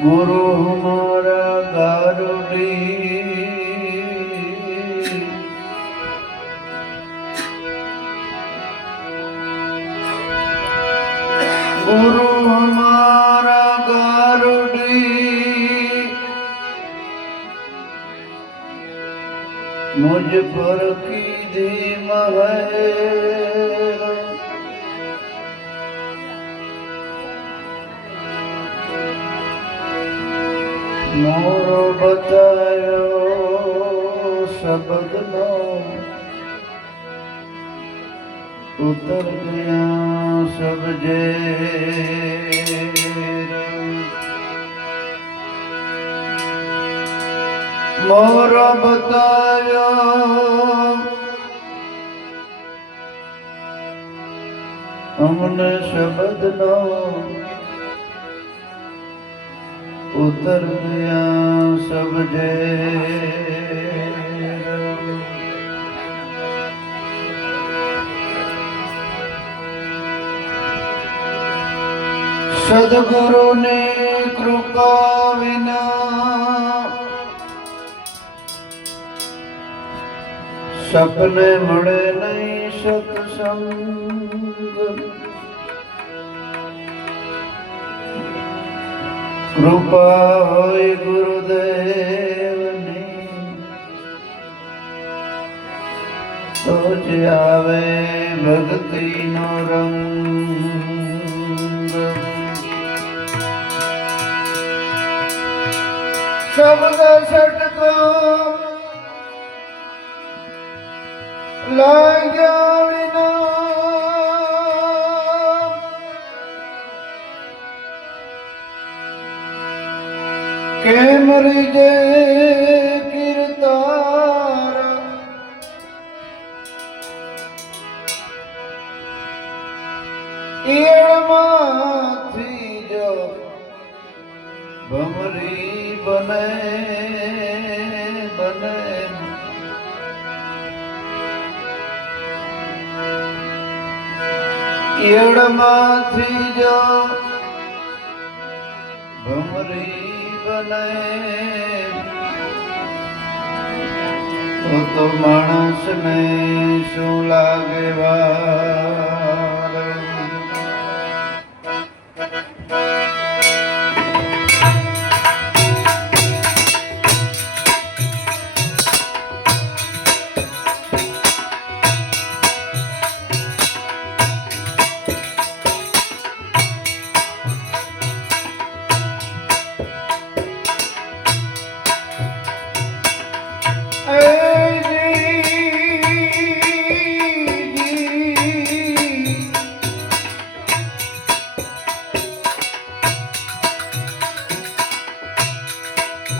ગુરુ મારા ગારુડી ગુરુ હમારા ગારુડી મુझ પર કીધી મહેર મોરો બતાયો શબ્દનો ઉતર ગયા સબ ઝેર મોરો બતાયો અમને શબ્દનો ઉતર ગયા સબ ઝેર સદગુરુની કૃપા વિના સપને મળે નહીં સત્સંગ કૃપા હોય ગુરુદેવની તો જ આવે ભક્તિનો રંગ શબ્દ છટકો લાગ્યા વિના કેમ રીજે કીર્તાર ઈળમાંથી જો ભમરી બને બને ઈળમાંથી જો ભમરી બને તો માણસને શું લાગે વાર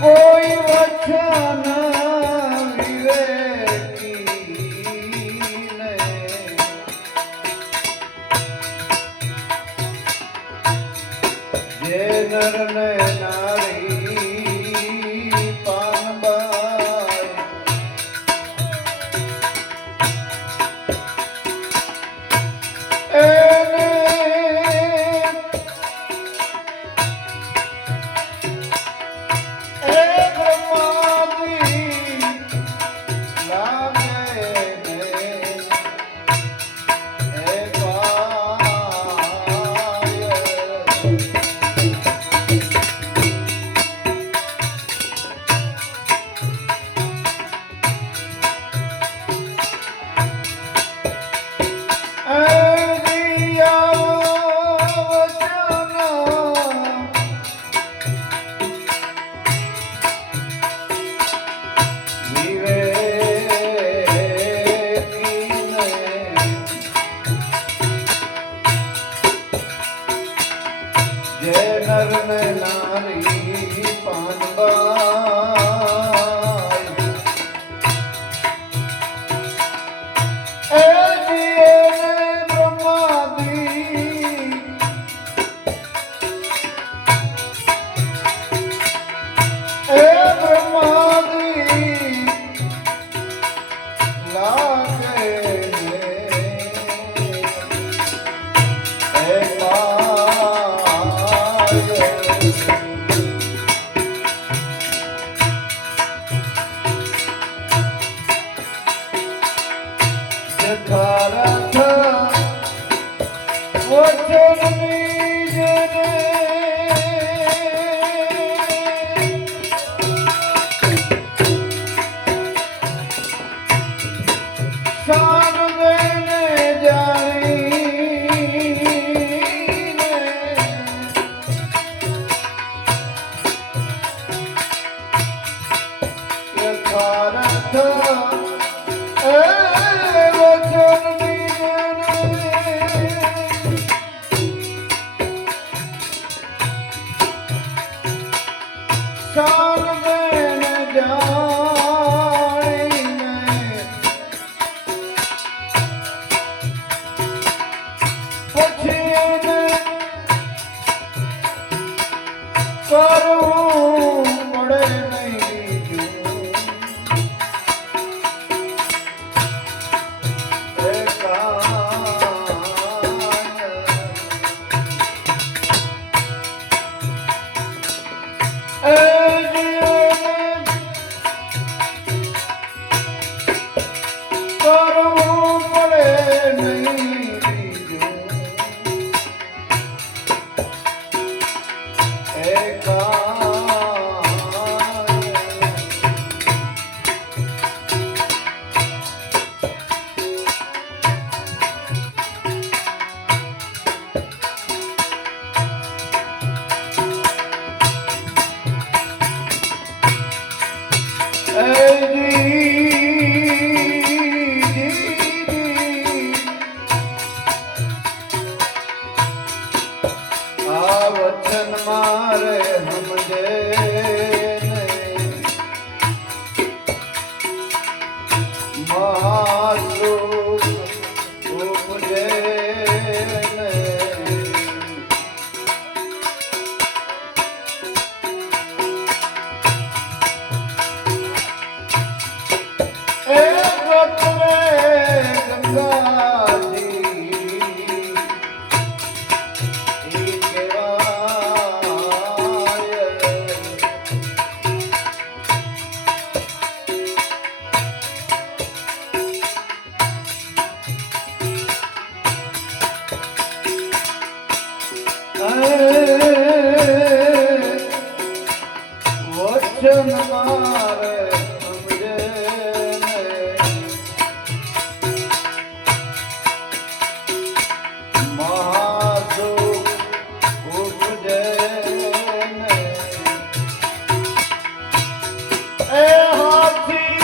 કોઈ વચન વિવેકીને જે નરને નારી પાનબાઈ નારી પાનબાઈ બ્રહ્માદી લાગે વચનની જેને શાન દઈને જાણીને યથાર્થ વચનની શાન દઈને જાણીને પછી એને કરવું પડે નહીં બીજું કરવું પડે નહીં બીજું આ વચન મારે સમજે મહાસુખ ઉપજે એ ગોતરે વચન મારે સમજે મહાસુખ ઉપજે એ હાથી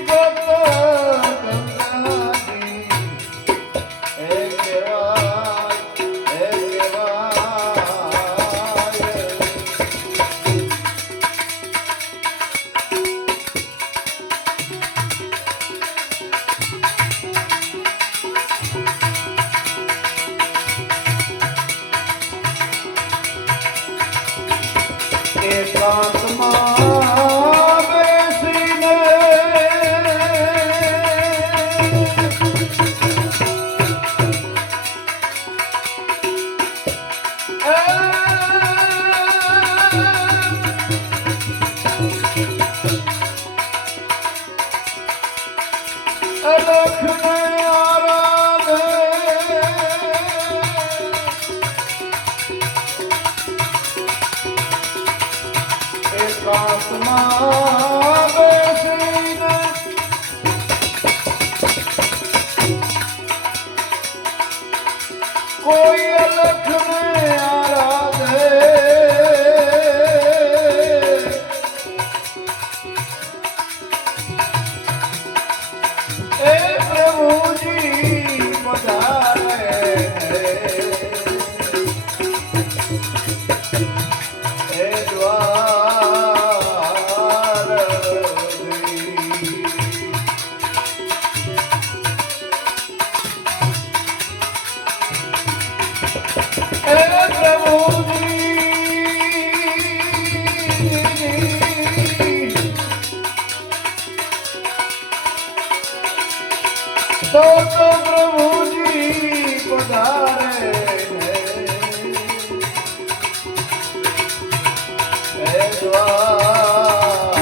ગત એકાંતમાં બેસીને લખને આરાધે એકાંતમાં બેસીને કોઈ લખને આરાધે એ પ્રભુજી પધારે એ દ્વાર એ પ્રભુજી તો પ્રભુજી પધારે હે દ્વાર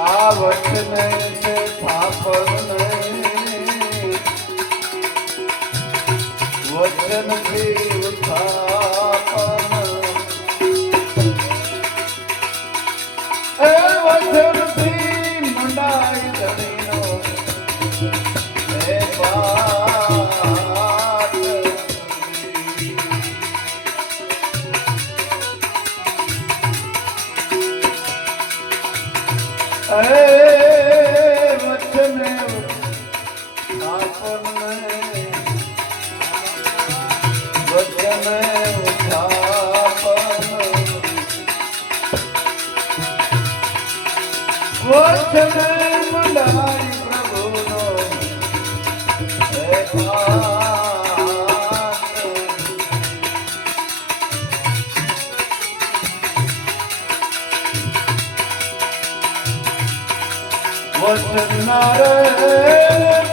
આ વચને છે થાપણને વચનથી ઉત્થાપન એ વચનથી મંડાઈ ધણીનો એ પાઠ વચને આપણને વચને ઉત્થાપન વચને મંડાઈ પ્રભુનો વચના રે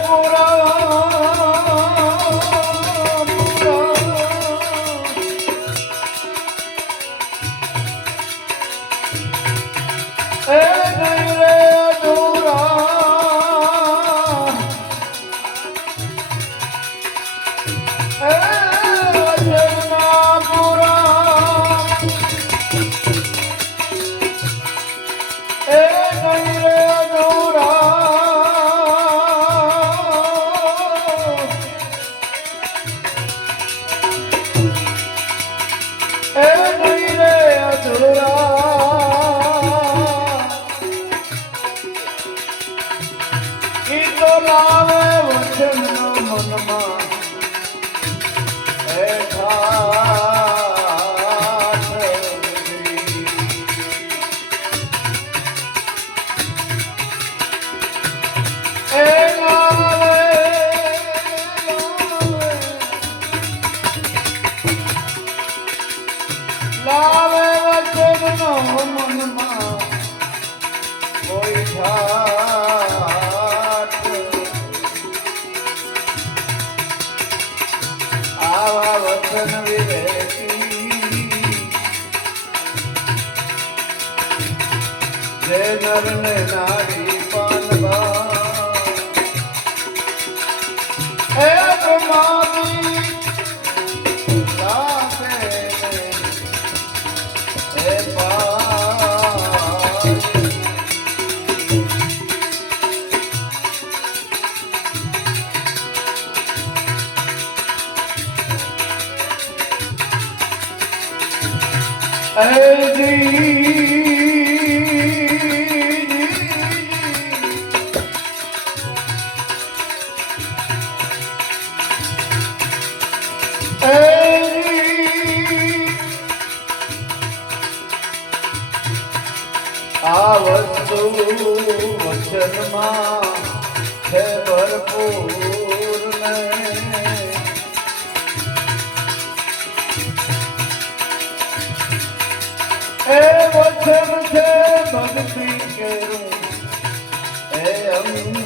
પુરા એ નહીં રે અધૂરા એ વચના પુરા એ નહીં રે લાવે વચનનો મનમાં એ ઠાઠ એ લાવે વચનનો મનમાં કોઈ ઠાઠ આવા વચન વિવેકી જે નરને નારી પાનવા એ બ્રહ્માની લાગે એ આ વસ્તુ વચનમાં છે ભરપૂર ને એ વચન છે ભક્તિ કરું એ અંગ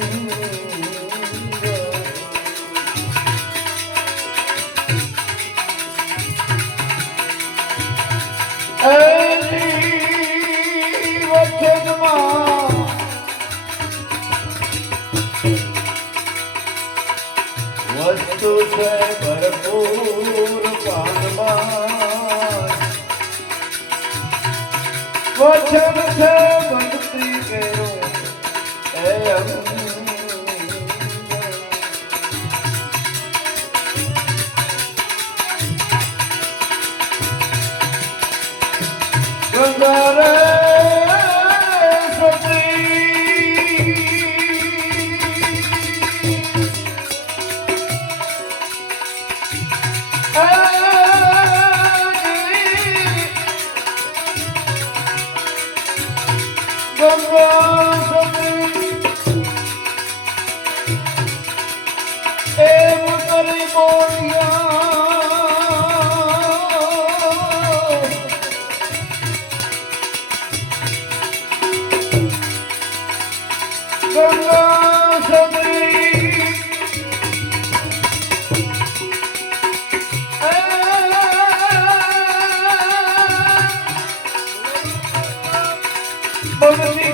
વચનમાં વસ્તુ છે ભરપૂર પાનમાં વચન છે ભક્તિ કરું એ ગંગા રે ભક્તિ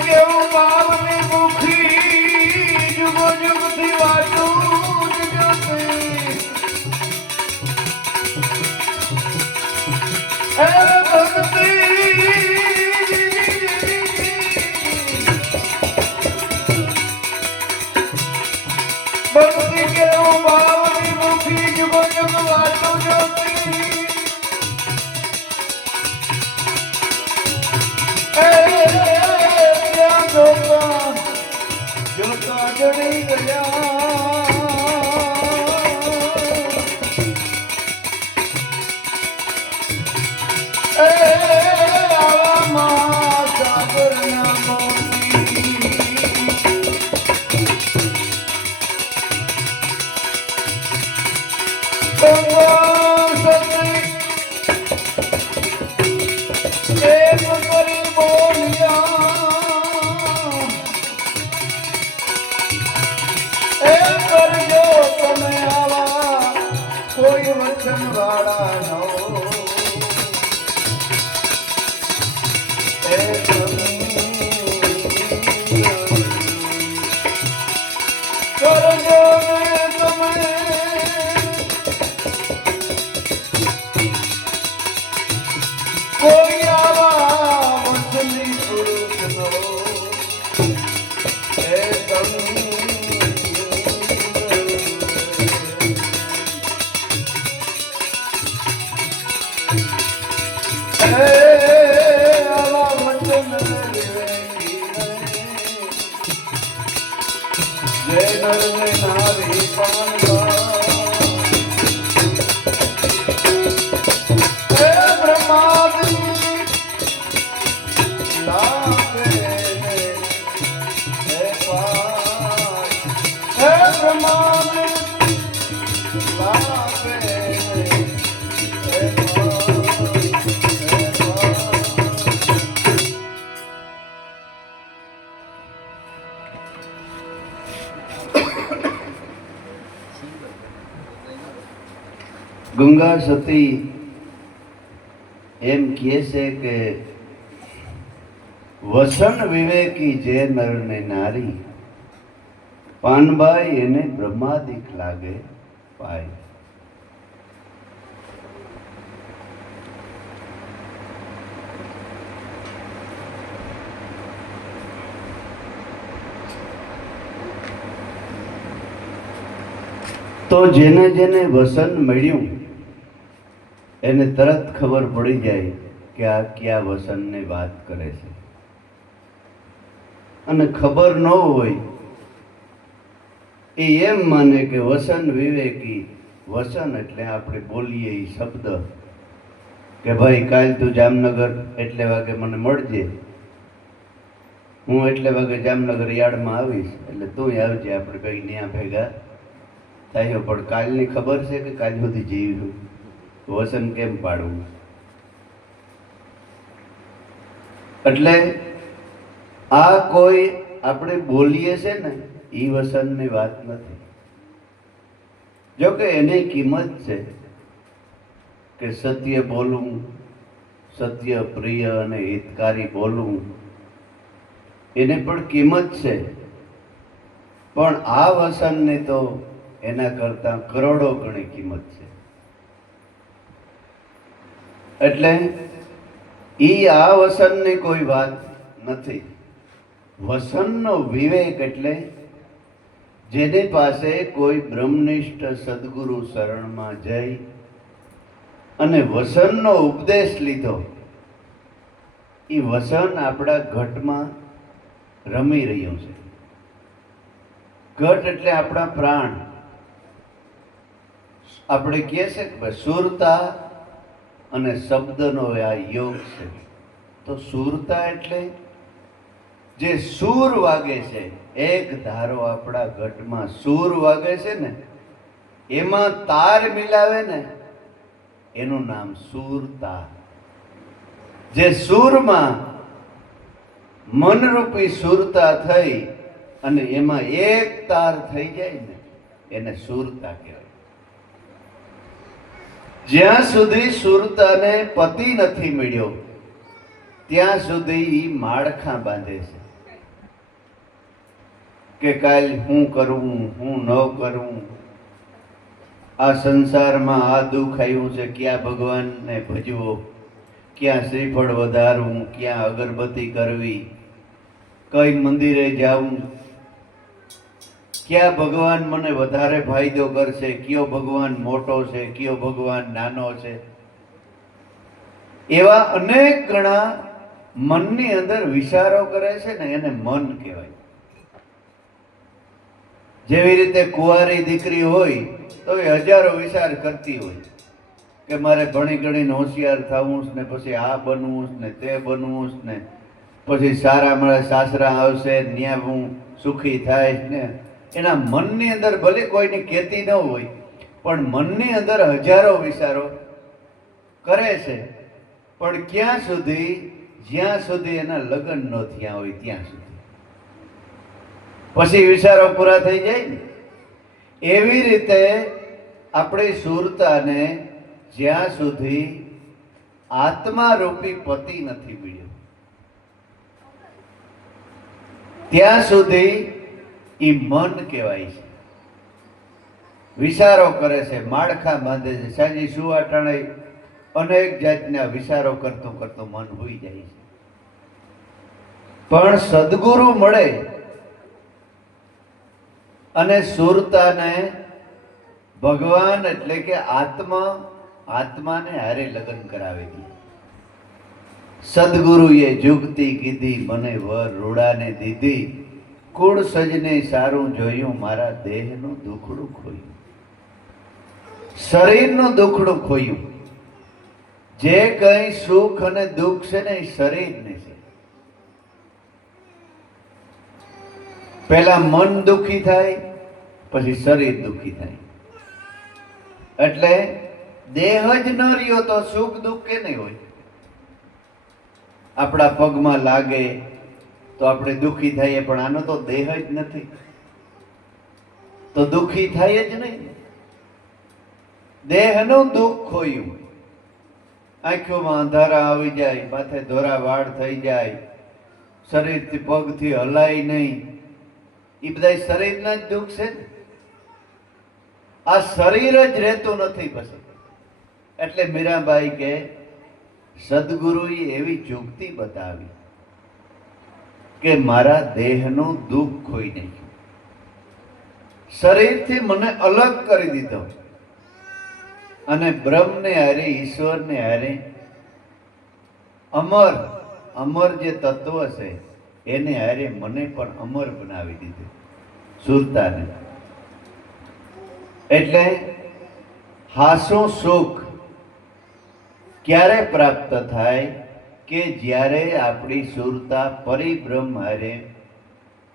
કેવું ભાવ વાટું જ જોતી એ ભક્તિ ભક્તિ કેવું ભાવની મુખી જુગો જુગ વાટું જોતી ત્યાં જોતા જોતા જડી ગયા આવામાં સાગરના મોતી એક કરી બોલ્યા એ કરજો તમે આવા કોઈ વચન વાળા નો કરજો ને તમે કોઈ આવા વચની પુરુષ નો એ તમે નારી બ્રહ્માદિ લાગે બ્રહ્માદિ લાગે ગંગા સતી એમ કહે છે કે વસન વિવેકી જે નર ને નારી પાનબાઈ એને બ્રહ્માદિક લાગે પાય. તો જેને જેને વસન મળ્યું એને તરત ખબર પડી જાય કે આ કયા વસનની વાત કરે છે. અને ખબર ન હોય એ એમ માને કે વસન વિવેકી, વસન એટલે આપણે બોલીએ એ શબ્દ કે ભાઈ કાલ તું જામનગર એટલે વાગે મને મળજે, હું એટલે વાગે જામનગર યાર્ડમાં આવીશ એટલે તું આવજે, આપણે કઈ ત્યાં ભેગા થાય. પણ કાલની ખબર છે કે કાલ સુધી જીવ્યું, વસન કેમ પાડવું? એટલે આ કોઈ આપણે બોલીએ છે ને એ વસનની વાત નથી. જો કે એની કિંમત છે કે સત્ય બોલવું, સત્ય પ્રિય અને હિતકારી બોલવું, એને પણ કિંમત છે. પણ આ વસનની તો એના કરતા કરોડો ગણી કિંમત છે. એટલે ઈ આ વસનની કોઈ વાત નથી. વસનનો વિવેક એટલે જેની પાસે કોઈ બ્રહ્મનિષ્ઠ સદગુરુ શરણમાં જઈ અને વસનનો ઉપદેશ લીધો, એ વસન આપણા ઘટમાં રમી રહ્યું છે. ઘટ એટલે આપણા પ્રાણ. આપણે કહે છે કે સુરતા અને શબ્દનો આ યોગ છે. તો સુરતા એટલે જે સૂર વાગે છે, એક ધારો આપણા ઘટમાં સૂર વાગે છે ને, એમાં તાર મિલાવે ને એનું નામ સુરતા. જે સૂરમાં મનરૂપી સુરતા થઈ અને એમાં એક તાર થઈ જાય ને એને સુરતા કહેવાય. જ્યાં સુધી સુરતાને પતિ નથી મળ્યો ત્યાં સુધી ઈ માળખા બાંધે છે. કે કાલ હું કરવું હું ન કરવું, આ સંસારમાં આ દુઃખ આવ્યું છે, ક્યાં ભગવાનને ભજવો, ક્યાં શ્રીફળ વધારવું, ક્યાં અગરબત્તી કરવી, કઈ મંદિરે જાવું, ક્યાં ભગવાન મને વધારે ફાયદો કરશે, કયો ભગવાન મોટો છે, કયો ભગવાન નાનો છે. એવા અનેક ગણા મનની અંદર વિચારો કરે છે ને, એને મન કહેવાય. જેવી રીતે કુંવારી દીકરી હોય તો એ હજારો વિચાર કરતી હોય કે મારે ભણી ગણીને હોશિયાર થવું ને, પછી આ બનવું ને, તે બનવું ને, પછી સારા મારા સાસરા આવશે, ત્યાં હું સુખી થાય ને. એના મનની અંદર ભલે કોઈની કહેતી ન હોય, પણ મનની અંદર હજારો વિચારો કરે છે. પણ ક્યાં સુધી? જ્યાં સુધી એના લગ્ન ન થયા હોય ત્યાં સુધી. પછી વિચારો પૂરા થઈ જાય ને. એવી રીતે આપણી સુરતાને જ્યાં સુધી આત્મા રૂપી પતિ નથી મળ્યો ત્યાં સુધી એ મન કહેવાય છે. વિચારો કરે છે, માળખા બાંધે છે, સાંજે સુવા ટાણે અનેક જાતના વિચારો કરતો કરતો મન હોઈ જાય છે. પણ સદગુરુ મળે અને સુરતાને ભગવાન એટલે કે આત્માને હારે લગ્ન કરાવી દીધી. સદગુરુએ જુગતી કીધી, મને વર રૂડાને દીધી, કુળ સજને સારું જોયું, મારા દેહનું દુખડું ખોયું, શરીરનું દુખડું ખોયું. જે કઈ સુખ અને દુઃખ છે ને એ શરીરને છે. પહેલા મન દુખી થાય, પછી શરીર દુખી થાય. એટલે દેહ જ ન રહ્યો તો સુખ દુઃખ કે નહીં હોય. આપણા પગમાં લાગે તો આપણે દુખી થઈએ, પણ આનો તો દેહ જ નથી તો દુખી થાય જ નહીં. દેહનું દુઃખ ખોયું. આંખોમાં અંધારા આવી જાય, માથે ધોરા વાળ થઈ જાય, શરીરથી પગથી હલાય નહીં. એ બધા શરીરના જ દુઃખ છે. આ શરીર જ રહેતું નથી પછી. એટલે મીરાબાઈ કે સદગુરુએ એવી જુગતી બતાવી કે મારા દેહનું દુઃખ ખોઈ નાખ્યું, શરીરથી મને અલગ કરી દીધો અને બ્રહ્મને હારે, ઈશ્વરને હારે અમર જે તત્વ છે એને હારે મને પણ અમર બનાવી દીધું, સુરતાને. એટલે હાસું સુખ ક્યારે પ્રાપ્ત થાય કે જ્યારે આપણી સુરતા પરિબ્રહ્મ હારે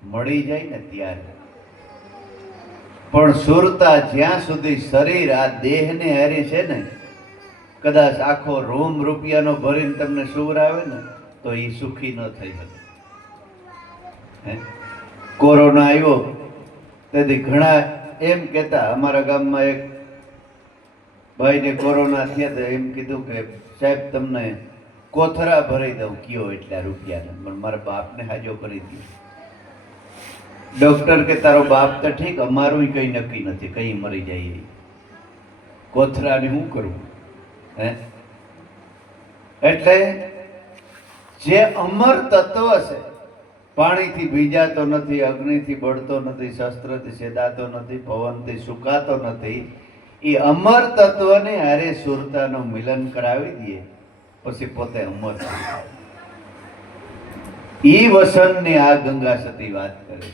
મળી જાય ને ત્યારે. પણ સુરતા જ્યાં સુધી શરીર આ દેહને હારે છે ને, કદાચ આખો રૂમ રૂપિયાનો ભરીને તમને સુવરાવે ને તો એ સુખી ન થઈ શકે. કોરોના આવ્યો તેથી ઘણા એમ કહેતા, અમારા ગામમાં એક ભાઈને કોરોના થયા તો એમ કીધું કે સાહેબ તમને કોથરા ભરી દઉં, કયો એટલા રૂપિયાના, પણ મારા બાપને હાજો કરી દીધો. ડોક્ટર કે તારો બાપ તો ઠીક, અમારું કઈ નક્કી નથી, કઈ મરી જાય. કોથરાને શું કરવું? એટલે જે અમર તત્વ છે, પાણીથી ભીજાતો નથી, અગ્નિથી બળતો નથી, શસ્ત્રથી છેદાતો નથી, પવનથી સુકાતો નથી, એ અમર તત્વને હારે સુરતાનું મિલન કરાવી દઈએ પછી પોતે અમર થાય. ઈ વસનની આ ગંગા સતી વાત કરે છે.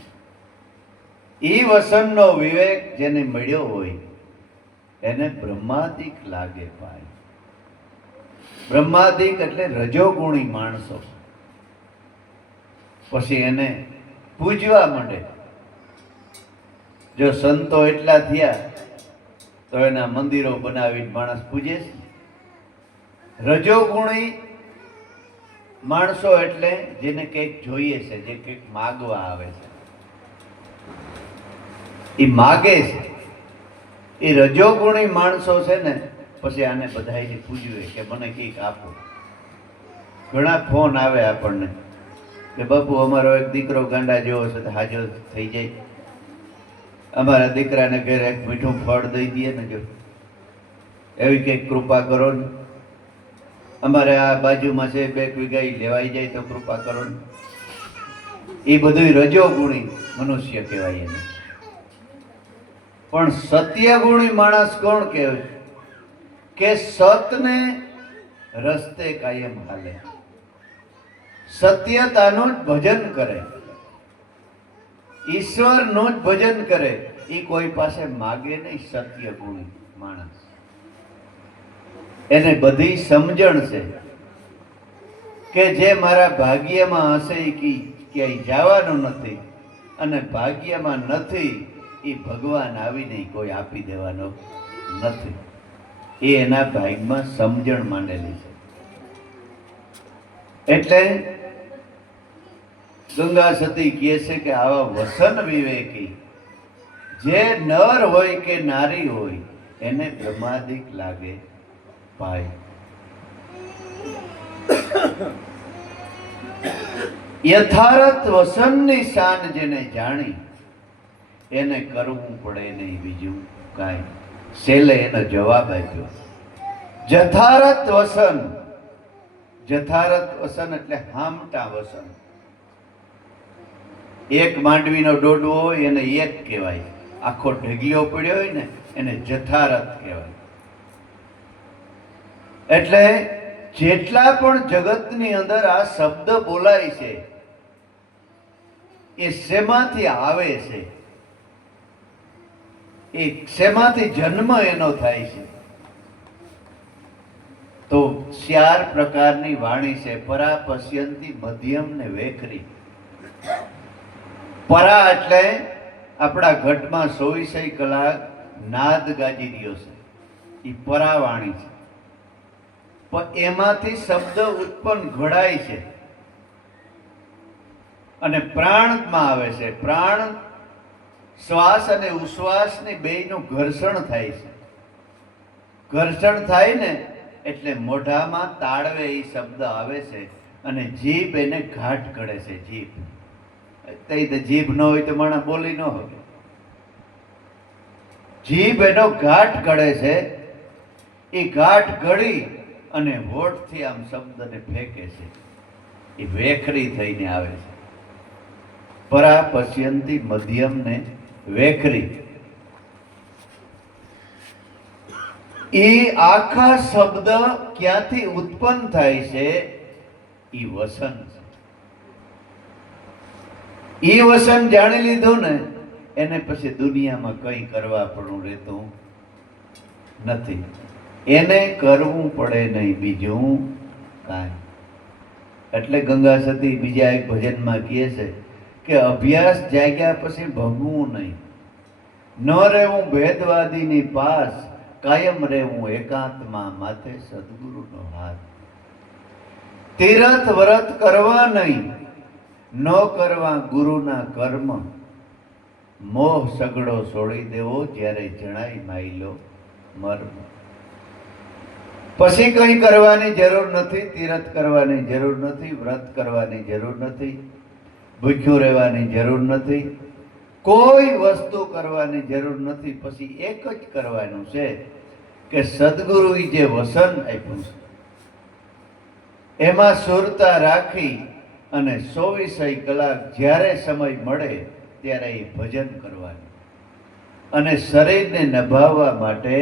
ઈ વસનનો વિવેક જેને મળ્યો હોય એને બ્રહ્માદિક લાગે ભાઈ. બ્રહ્માદિક એટલે રજોગુણી માણસો. પછી એને પૂજવા માંડે. જો સંતો એટલા થયા તો એના મંદિરો બનાવીને માણસ પૂજે છે. રજોગુણી માણસો એટલે જેને કંઈક જોઈએ છે, જે કંઈક માગવા આવે છે, એ માગે છે. એ રજોગુણી માણસો છે ને, પછી આને બધાયને પૂજવે કે મને કંઈક આપો. ઘણા ફોન આવે આપણને કે બાપુ અમારો એક દીકરો ગાંડા જેવો છે તો હાજર થઈ જાય, અમારા દીકરાને ઘરે એક મીઠું ફળ દઈ દઈએ ને, જો એવી કંઈક કૃપા કરો ને, અમારે આ બાજુમાં છે 2 વીઘા ઈ લેવાઈ જાય તો કૃપા કરો ને. એ બધું રજોગુણી મનુષ્ય કહેવાય એને. પણ સત્યગુણી માણસ કોણ કહેવાય? કે સતને રસ્તે કાયમ હાલે, સત્યતાનું જ ભજન કરે, ઈશ્વરનું જ ભજન કરે. એ કોઈ પાસે માગે નહીં. સત્યગુણી માણસ, એને બધી સમજણ છે કે જે મારા ભાગ્યમાં હશે એ ક્યાંય જવાનું નથી, અને ભાગ્યમાં નથી એ ભગવાન આવીને કોઈ આપી દેવાનો નથી. એ એના ભાગમાં સમજણ માંડેલી છે. એટલે ગંગા સતી કહે છે કે આવા વસન વિવેકી જે નર હોય કે નારી હોય એને બ્રહ્માદિક લાગે ભાઈ. યથાર્થ વસનની શાન જેને જાણી એને કરવું પડે નહીં બીજું કાંઈ. શેલે એનો જવાબ આપ્યો. જથારથ વસન, જથારથ વસન એટલે હામટા વસન. એક માંડવીનો ડોડવો હોય એને એક કહેવાય, આખો ઢગલીઓ પડ્યો હોય ને એને જથારથ કહેવાય. એટલે જેટલા પણ જગતની અંદર આ શબ્દ બોલાય છે એ શેમાંથી આવે છે, એ શેમાંથી જન્મ એનો થાય છે? તો 4 પ્રકારની વાણી છે. પરા, પશ્યંતી, મધ્યમ ને વેખરી. પરા એટલે આપણા ઘટમાં 24 કલાક નાદ ગાજી રહ્યો છે, એ પરા વાણી છે. પણ એમાંથી શબ્દ ઉત્પન્ન ઘડાય છે અને પ્રાણમાં આવે છે. પ્રાણ શ્વાસ અને ઉશ્વાસની બેયનું ઘર્ષણ થાય છે. ઘર્ષણ થાય ને એટલે મોઢામાં તાળવે એ શબ્દ આવે છે અને જીભ એને ઘાટ કરે છે. જીભ જીભ ન હોય તો માણસ બોલી ન હોય. જીભ એનો ઘાટ ઘડે છે. એ ઘાટ ઘડી અને હોઠથી આમ શબ્દને ફેંકે છે. એ વેખરી થઈને આવે છે. પરા, પશ્યંતી, મધ્યમ ને વેખરી. એ આખા શબ્દ ક્યાંથી ઉત્પન્ન થાય છે? એ વસન છે. એ વસન જાણી લીધું ને એને પછી દુનિયામાં કંઈ કરવા પણ રહેતું નથી. એને કરવું પડે નહીં બીજું કાંઈ. એટલે ગંગા સતી બીજા એક ભજનમાં કહે છે કે અભ્યાસ જાગ્યા પછી ભગવું નહીં, ન રહેવું ભેદવાદીની પાસ, કાયમ રહેવું એકાંતમાં માથે સદગુરુનો હાથ. તીરથ વ્રત કરવા નહીં, ન કરવા ગુરુના કર્મ, મોહ સગડો છોડી દેવો જ્યારે જણાય માયલો મર્મ. પછી કંઈ કરવાની જરૂર નથી, તીરથ કરવાની જરૂર નથી, વ્રત કરવાની જરૂર નથી, ભૂખ્યું રહેવાની જરૂર નથી, કોઈ વસ્તુ કરવાની જરૂર નથી. પછી એક જ કરવાનું છે કે સદગુરુએ જે વસન આપ્યું છે એમાં સુરતા રાખી અને 24 કલાક જ્યારે સમય મળે ત્યારે એ ભજન કરવાનું અને શરીરને નભાવવા માટે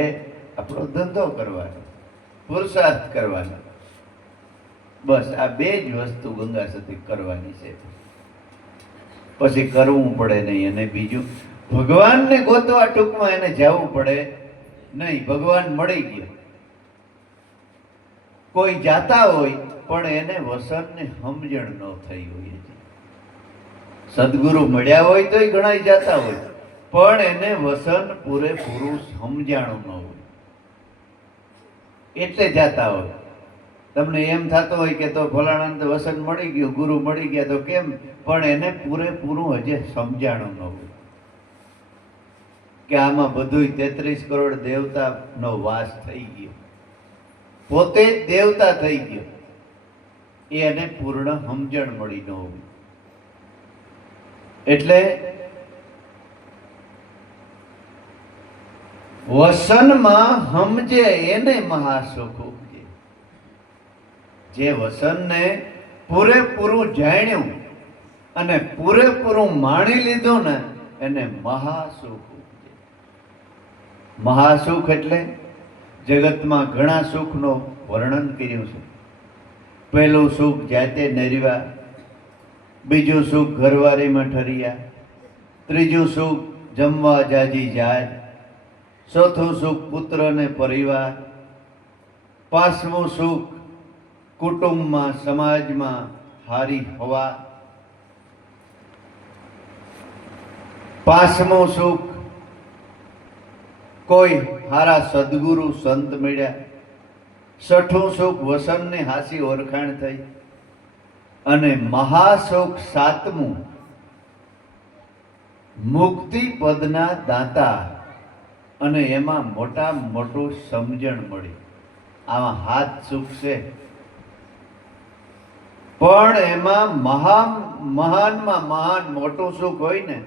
આપણો ધંધો કરવાનો, પુરુષાર્થ કરવાનો. બસ આ 2 જ વસ્તુ ગંગા સતી કરવાની છે. પછી કરવું પડે નહીં. અને બીજું ભગવાનને ગોતવા ટૂંકમાં એને જવું પડે નહીં. ભગવાન મળી ગયો. કોઈ જાતા હોય પણ એને વસનને સમજણ ન થઈ હોય. સદગુરુ મળ્યા હોય તો ઘણા જાતા હોય પણ એને વસન પૂરેપૂરું સમજાણું ન હોય એટલે જાતા હોય. તમને એમ થતો હોય કે તો ફલાણાને વસન મળી ગયું, ગુરુ મળી ગયા તો કેમ, પણ એને પૂરેપૂરું હજી સમજાણું ન હોય કે આમાં બધું 33 કરોડ દેવતાનો વાસ થઈ ગયો, પોતે જ દેવતા થઈ ગયો. એને પૂર્ણ સમજણ મળી ન હોય. એટલે વસનમાં સમજે એને મહાસુખ ઉપજે. જે વસનને પૂરેપૂરું જાણ્યું અને પૂરેપૂરું માણી લીધું ને એને મહાસુખ ઉપજે. મહાસુખ એટલે જગતમાં ઘણા સુખનું વર્ણન કર્યું છે. પહેલું સુખ જાતે નરવા, બીજું સુખ ઘરવાળીમાં ઠરિયા, ત્રીજું સુખ જમવા જાજી જાય, ચોથું સુખ પુત્ર ને પરિવાર, પાંચમું સુખ કુટુંબમાં સમાજમાં હારી હવા, પાંચમું સુખ કોઈ હારા સદગુરુ સંત મળ્યા, છઠ્ઠું સુખ વસનની હાસી ઓળખાણ થઈ, અને મહાસુખ સાતમું મુક્તિ પદના દાતા, અને એમાં મોટા મોટું સમજણ મળી. આમાં હાથ સુખ છે, પણ એમાં મહાનમાં મહાન મોટું સુખ હોય ને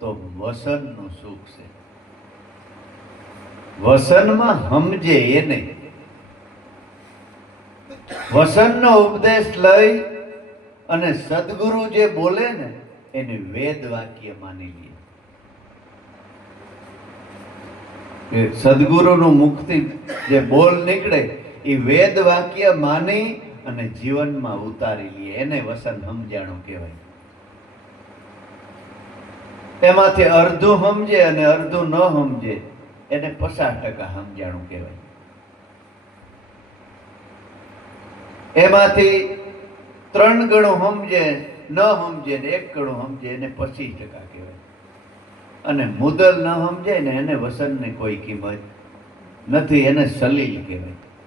તો વસનનું સુખ છે. વસનમાં સમજે એને, વસનનો ઉપદેશ લઈ અને સદગુરુ જે બોલે ને એને વેદ વાક્ય માની લે. સદગુરુનું મુક્તિ જે બોલ નીકળે એ વેદ વાક્ય માની અને જીવનમાં ઉતારી લે, એને વસન સમજાણું કહેવાય. એમાંથી અડધું સમજે અને અડધું ન સમજે એને 50% સમજાણું કહેવાય. એમાંથી 3 ગણું સમજે ન સમજે ને 1 ગણું સમજે એને 25% કહેવાય. અને મુદલ ન સમજે ને એને વસનની કોઈ કિંમત નથી, એને સલીલ કહેવાય.